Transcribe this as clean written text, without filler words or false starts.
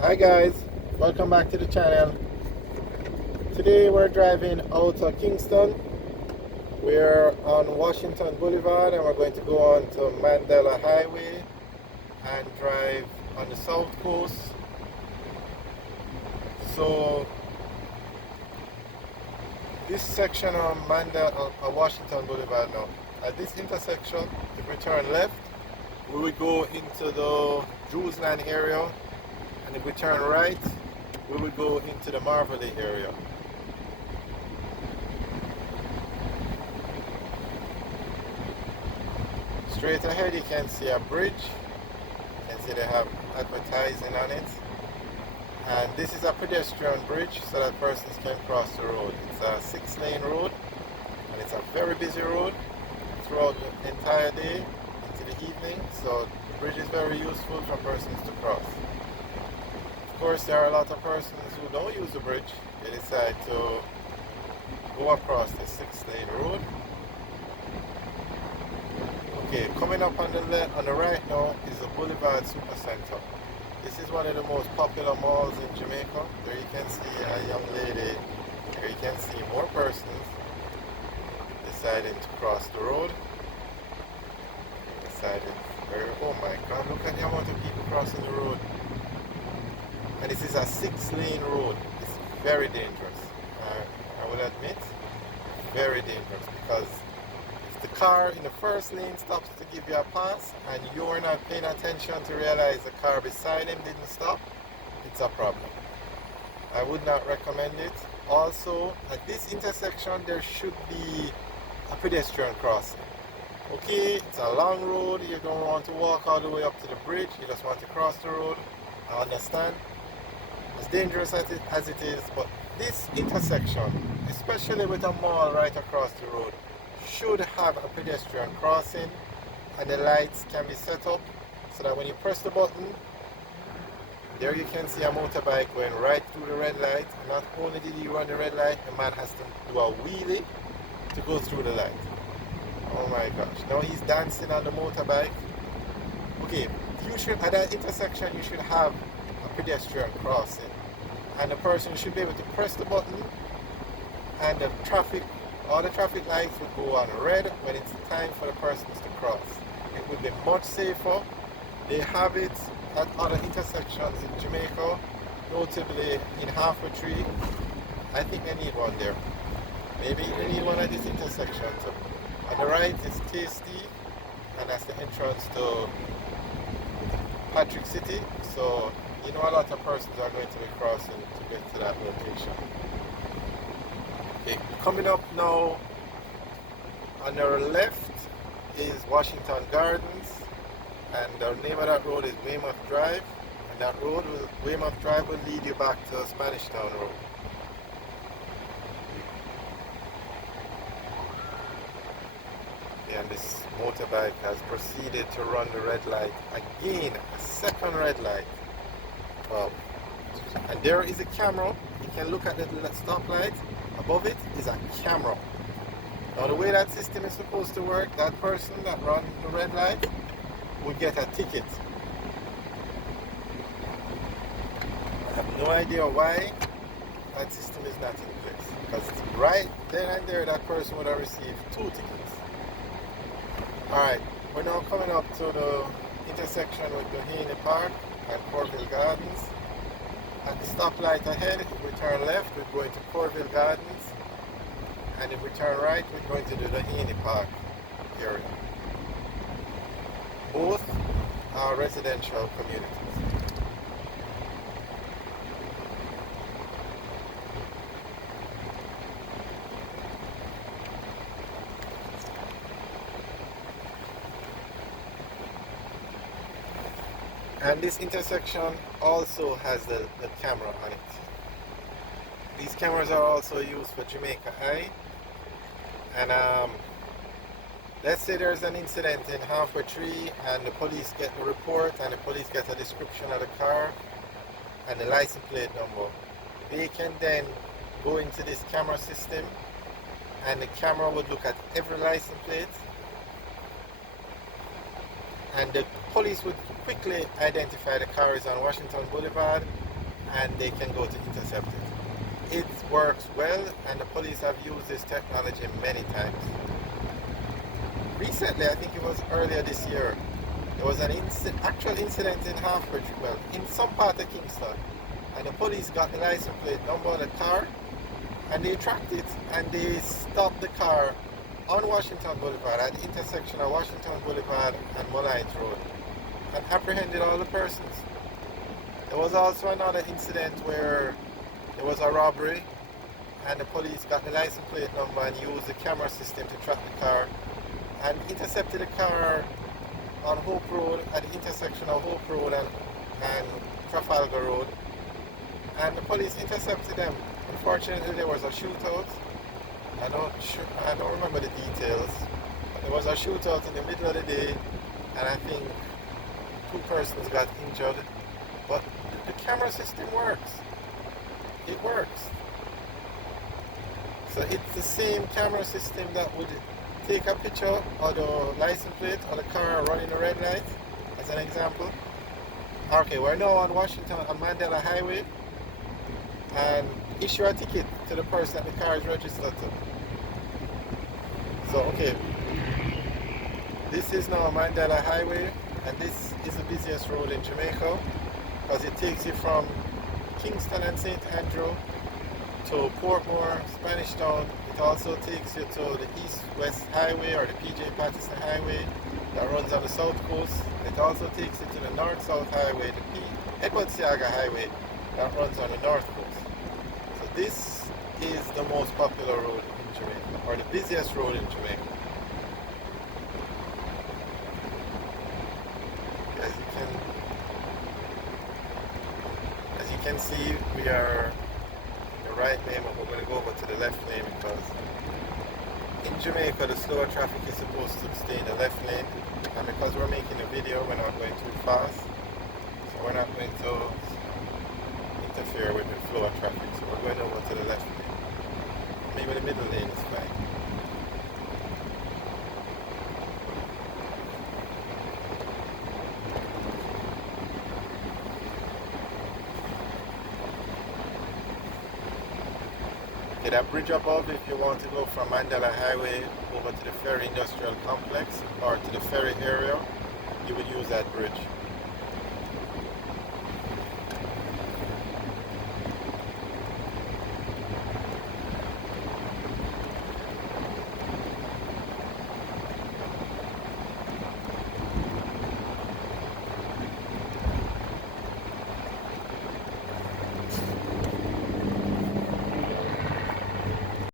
Hi guys, welcome back to the channel. Today we're driving out of Kingston. We're on Washington Boulevard and we're going to go on to Mandela Highway and drive on the south coast. So this section of Washington Boulevard now, at this intersection, if we turn left, we will go into the Drewsland area, and if we turn right, we will go into the Marvelly area. Straight ahead you can see a bridge. You can see they have advertising on it. And this is a pedestrian bridge so that persons can cross the road. It's a 6-lane road and it's a very busy road throughout the entire day into the evening. So the bridge is very useful for persons to cross. Of course, there are a lot of persons who don't use the bridge. They decide to go across the 6-lane road. Okay, coming up on the right now is the Boulevard Supercenter. This is one of the most popular malls in Jamaica. There you can see a young lady. There you can see more persons deciding to cross the road. Oh my God, look at the amount of people crossing the road. And this is a 6-lane road. It's very dangerous. I will admit, very dangerous, because if the car in the first lane stops to give you a pass and you're not paying attention to realize the car beside him didn't stop, it's a problem. I would not recommend it. Also, at this intersection there should be a pedestrian crossing. Okay, it's a long road, you don't want to walk all the way up to the bridge, you just want to cross the road. I understand. As dangerous as it is, but this intersection, especially with a mall right across the road, should have a pedestrian crossing, and the lights can be set up so that when you press the button, there you can see a motorbike going right through the red light. And not only did he run the red light, the man has to do a wheelie to go through the light. Oh my gosh, now he's dancing on the motorbike. Okay, you should, at that intersection you should have a pedestrian crossing, and the person should be able to press the button and all the traffic lights would go on red when it's time for the persons to cross. It would be much safer. They have it at other intersections in Jamaica, notably in Halfway Tree. I think they need one there. Maybe they need one at this intersection too. On the right is Tasty, and that's the entrance to Patrick City. So you know a lot of persons are going to be crossing to get to that location. Okay, coming up now, on our left is Washington Gardens, and the name of that road is Weymouth Drive, and that road, Weymouth Drive, will lead you back to Spanish Town Road. And this motorbike has proceeded to run the red light again, a second red light. Wow. And there is a camera. You can look at the stoplight. Above it is a camera. Now the way that system is supposed to work, that person that runs the red light will get a ticket. I have no idea why that system is not in place, because right then and there that person would have received 2 tickets. Alright, we're now coming up to the intersection with Doheny Park and Corville Gardens. At the stoplight ahead, if we turn left, we're going to Corville Gardens, and if we turn right, we're going to the Doheny Park area. Both are residential communities. And this intersection also has the camera on it. These cameras are also used for Jamaica Eye. And let's say there's an incident in Halfway Tree and the police get the report and the police get a description of the car and the license plate number. They can then go into this camera system, and the camera would look at every license plate, and the police would quickly identify the car is on Washington Boulevard and they can go to intercept it. It works well, and the police have used this technology many times. Recently, I think it was earlier this year, there was an actual incident in Halfbridge, well, in some part of Kingston, and the police got the license plate number on the car, and they tracked it, and they stopped the car on Washington Boulevard, at the intersection of Washington Boulevard and Mullines Road, and apprehended all the persons. There was also another incident where there was a robbery, and the police got the license plate number and used the camera system to track the car, and intercepted the car on Hope Road, at the intersection of Hope Road and Trafalgar Road, and the police intercepted them. Unfortunately, there was a shootout. I don't remember the details, but there was a shootout in the middle of the day, and I think 2 persons got injured, but the camera system works. It works. So it's the same camera system that would take a picture of the license plate of the car running a red light, as an example. Okay, we're now on Mandela Highway, and issue a ticket to the person that the car is registered to. So, okay, this is now Mandela Highway, and this is the busiest road in Jamaica, because it takes you from Kingston and St. Andrew to Portmore, Spanish Town. It also takes you to the East-West Highway, or the PJ Patterson Highway, that runs on the south coast. It also takes you to the North-South Highway, the Edward Seaga Highway, that runs on the north coast. So this is the most popular road in Jamaica, or the busiest road in Jamaica. As you can see, we are in the right lane, but we're going to go over to the left lane, because in Jamaica the slower traffic is supposed to stay in the left lane, and because we're making a video, we're not going too fast, so we're not going to interfere with the flow of traffic. So we're going over to the left lane. Maybe the middle lane is fine. Okay, that bridge above, if you want to go from Mandela Highway over to the Ferry Industrial Complex or to the ferry area, you would use that bridge.